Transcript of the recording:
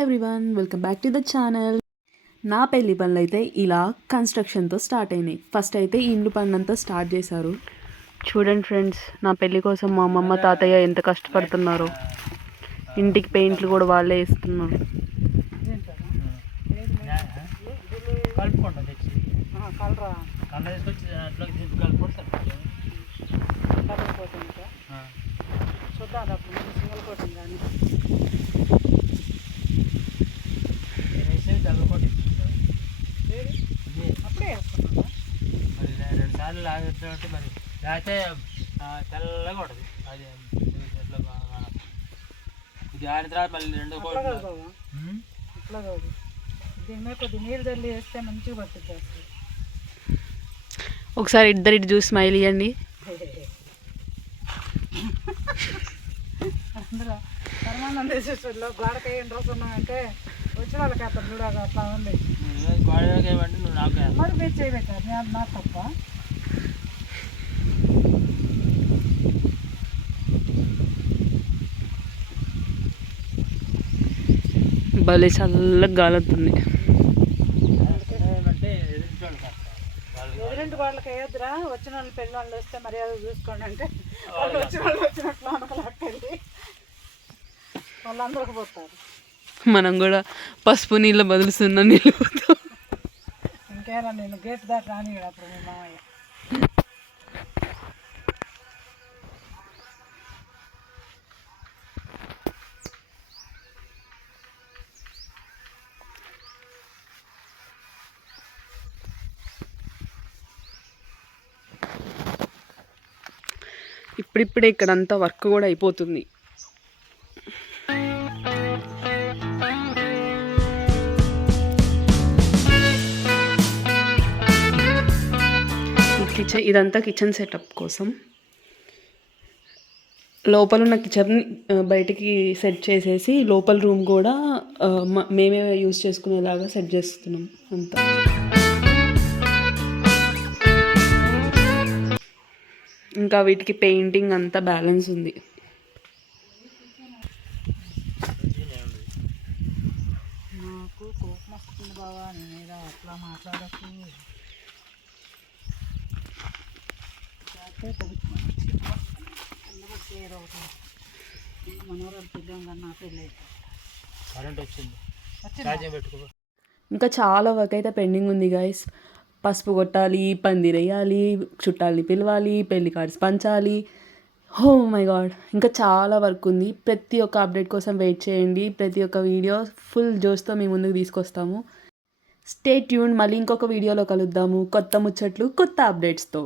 Everyone welcome back to the channel నా పెళ్ళి పనులు అయితే ఇలా కన్స్ట్రక్షన్తో స్టార్ట్ అయినాయి. ఫస్ట్ అయితే ఇండ్లు పనులంతా స్టార్ట్ చేశారు. చూడండి ఫ్రెండ్స్ నా పెళ్ళి కోసం మా అమ్మమ్మ తాతయ్య ఎంత కష్టపడుతున్నారో. ఇంటికి పెయింట్లు కూడా వాళ్ళే వేస్తున్నారు కలుపుకోండి లాగేటట్టు మరి ఆ, తెల్లగా ఉంటుంది. అది ఎట్లా బాగా ఇది ఆరిన తర్వాత మళ్ళీ రెండో ఇట్లా కాదు దీని మీద కొద్ది నీళ్ళు తల్లి వేస్తే మంచిగా అసలు. ఒకసారి ఇద్దరు ఇటు చూసి స్మైల్ ఇవ్వండి అందులో పరమానంద గోడకి ఏం వచ్చిన వాళ్ళకి అక్కడ చూడాలి అట్లా ఉంది. మరి మీరు చేయబెట్టారు? నేను నా తప్ప? భలే చల్లగా గాలుతుంది ఎదురింటి వాళ్ళకి వేయద్దురా? వచ్చిన వాళ్ళు పెళ్ళి వాళ్ళు వస్తే మర్యాద చూసుకోండి అంటే వాళ్ళు వచ్చిన వాళ్ళు వచ్చినట్లు అనుకలాక్కండి వాళ్ళందరికి పోతారు. మనం కూడా పసుపు నీళ్ళ బదులు సున్న నీళ్ళు. ఇంకేనా నేను గేట్ దాకా రాని అప్పుడు మీ మామయ్య. ఇప్పుడిప్పుడే ఇక్కడంతా వర్క్ కూడా అయిపోతుంది. కిచెన్ ఇదంతా కిచెన్ సెటప్ కోసం. లోపల ఉన్న కిచెన్ బయటికి సెట్ చేసేసి లోపల రూమ్ కూడా మేమే యూస్ చేసుకునేలాగా సెట్ చేస్తున్నాం అంతా. ఇంకా వీటికి పెయింటింగ్ అంతా బ్యాలెన్స్ ఉంది. నాకు కోపం వస్తుంది బావా నీ మీద అట్లా మాట్లాడకు. కరెంట్ వచ్చింది. ఇంకా చాలా వర్క్ అయితే పెండింగ్ ఉంది గైస్ పసుపు కొట్టాలి పందిరి వేయాలి చుట్టాలని పిలవాలి పెళ్ళి కార్డ్స్ పంచాలి. హో మై గాడ్ ఇంకా చాలా వర్క్ ఉంది. ప్రతి ఒక్క అప్డేట్ కోసం వెయిట్ చేయండి. ప్రతి ఒక్క వీడియో ఫుల్ జోస్తో మీ ముందుకు తీసుకొస్తాము. స్టే ట్యూన్ మళ్ళీ ఇంకొక వీడియోలో కలుద్దాము. కొత్త ముచ్చట్లు కొత్త అప్డేట్స్తో.